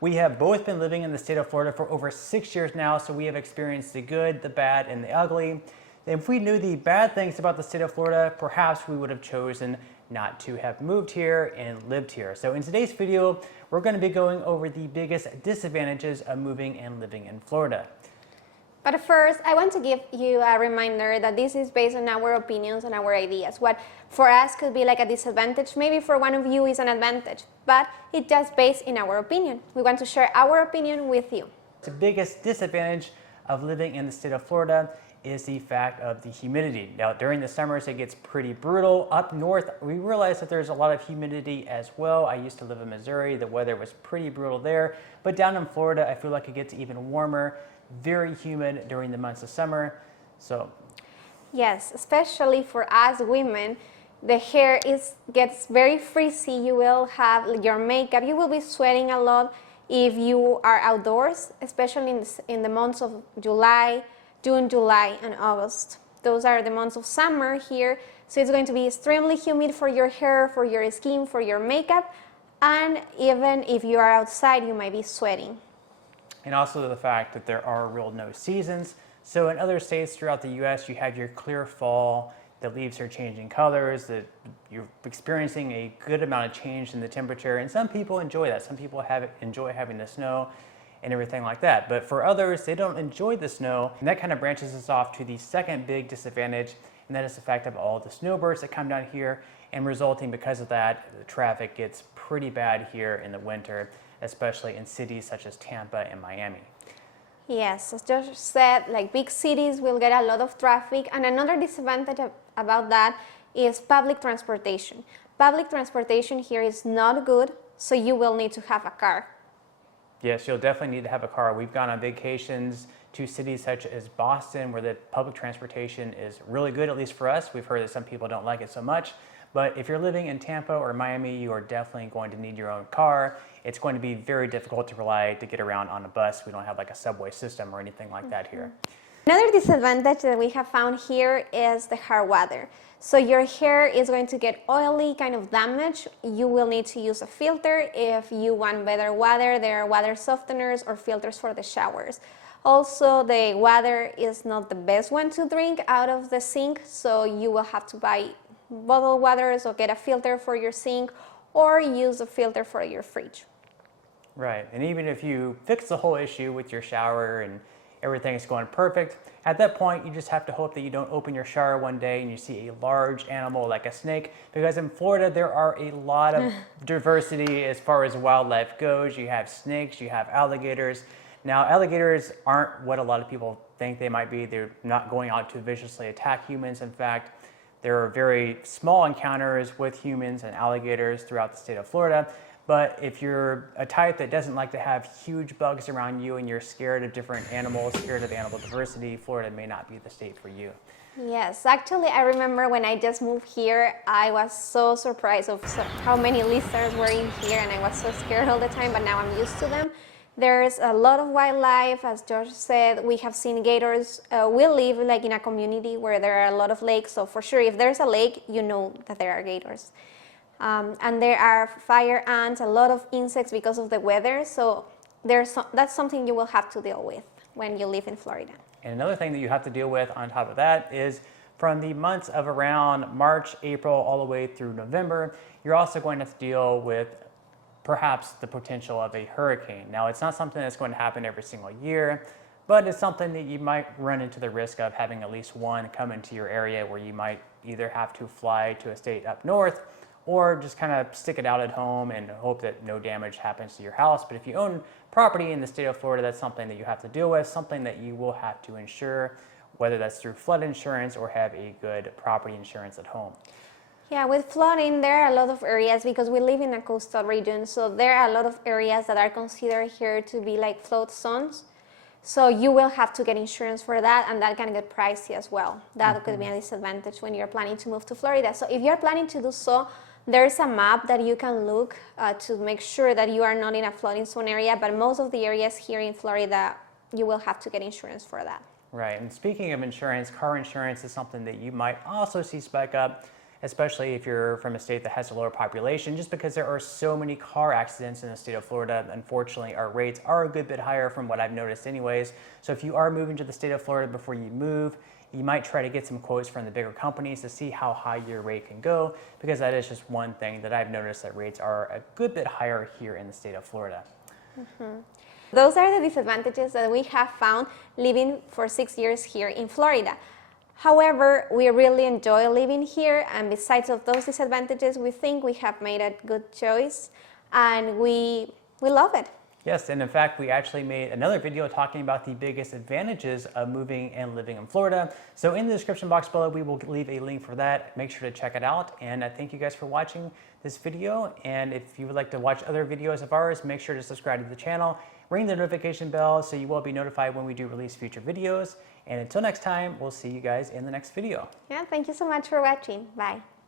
We have both been living in the state of Florida for over 6 years now, so we have experienced the good, the bad, and the ugly. If we knew the bad things about the state of Florida, perhaps we would have chosen not to have moved here and lived here. So in today's video, we're going to be going over the biggest disadvantages of moving and living in Florida. But first, I want to give you a reminder that this is based on our opinions and our ideas. What for us could be like a disadvantage, maybe for one of you is an advantage, but it's just based in our opinion. We want to share our opinion with you. The biggest disadvantage of living in the state of Florida is the fact of the humidity. Now, during the summers, it gets pretty brutal. Up north, we realize that there's a lot of humidity as well. I used to live in Missouri. The weather was pretty brutal there. But down in Florida, I feel like it gets even warmer, very humid during the months of summer. Yes, especially for us women, the hair gets very frizzy. You will have your makeup. You will be sweating a lot if you are outdoors, especially in the months of June, July, and August. Those are the months of summer here. So it's going to be extremely humid for your hair, for your skin, for your makeup. And even if you are outside, you might be sweating. And also the fact that there are real no seasons. So in other states throughout the U.S., you have your clear fall, the leaves are changing colors, that you're experiencing a good amount of change in the temperature. And some people enjoy that. Some people enjoy having the snow and everything like that. But for others, they don't enjoy the snow. And that kind of branches us off to the second big disadvantage, and that is the fact of all the snowbirds that come down here, and resulting because of that, the traffic gets pretty bad here in the winter, especially in cities such as Tampa and Miami. Yes, as Josh said, like big cities will get a lot of traffic, and another disadvantage about that is public transportation. Public transportation here is not good, so you will need to have a car. Yes, you'll definitely need to have a car. We've gone on vacations to cities such as Boston, where the public transportation is really good, at least for us. We've heard that some people don't like it so much. But if you're living in Tampa or Miami, you are definitely going to need your own car. It's going to be very difficult to get around on a bus. We don't have like a subway system or anything like that here. Another disadvantage that we have found here is the hard weather. So your hair is going to get oily, kind of damaged. You will need to use a filter. If you want better weather, there are water softeners or filters for the showers. Also, the water is not the best one to drink out of the sink, so you will have to buy bottled waters or get a filter for your sink or use a filter for your fridge. Right, and even if you fix the whole issue with your shower and everything is going perfect, at that point you just have to hope that you don't open your shower one day and you see a large animal like a snake, because in Florida there are a lot of diversity as far as wildlife goes. You have snakes, you have alligators. Now, alligators aren't what a lot of people think they might be. They're not going out to viciously attack humans. In fact, there are very small encounters with humans and alligators throughout the state of Florida. But if you're a type that doesn't like to have huge bugs around you and you're scared of different animals, scared of animal diversity, Florida may not be the state for you. Yes, actually, I remember when I just moved here, I was so surprised of how many lizards were in here, and I was so scared all the time, but now I'm used to them. There's a lot of wildlife, as Josh said. We have seen gators. We live like in a community where there are a lot of lakes, so for sure, if there's a lake, you know that there are gators. And there are fire ants, a lot of insects because of the weather, so that's something you will have to deal with when you live in Florida. And another thing that you have to deal with on top of that is from the months of around March, April, all the way through November, you're also going to have to deal with perhaps the potential of a hurricane. Now, it's not something that's going to happen every single year, but it's something that you might run into the risk of having at least one come into your area, where you might either have to fly to a state up north or just kind of stick it out at home and hope that no damage happens to your house. But if you own property in the state of Florida, that's something that you have to deal with, something that you will have to insure, whether that's through flood insurance or have a good property insurance at home. Yeah, with flooding, there are a lot of areas, because we live in a coastal region, so there are a lot of areas that are considered here to be like flood zones. So you will have to get insurance for that, and that can get pricey as well. That could be a disadvantage when you're planning to move to Florida. So if you're planning to do so, there's a map that you can look to make sure that you are not in a flooding zone area, but most of the areas here in Florida, you will have to get insurance for that. Right, and speaking of insurance, car insurance is something that you might also see spike up especially if you're from a state that has a lower population, just because there are so many car accidents in the state of Florida. Unfortunately, our rates are a good bit higher from what I've noticed anyways. So if you are moving to the state of Florida before you move, you might try to get some quotes from the bigger companies to see how high your rate can go, because that is just one thing that I've noticed, that rates are a good bit higher here in the state of Florida. Those are the disadvantages that we have found living for 6 years here in Florida. However, we really enjoy living here, and besides of those disadvantages, we think we have made a good choice, and we love it. Yes, and in fact, we actually made another video talking about the biggest advantages of moving and living in Florida. So in the description box below, we will leave a link for that. Make sure to check it out. And I thank you guys for watching this video. And if you would like to watch other videos of ours, make sure to subscribe to the channel, ring the notification bell so you will be notified when we do release future videos. And until next time, we'll see you guys in the next video. Yeah, thank you so much for watching. Bye.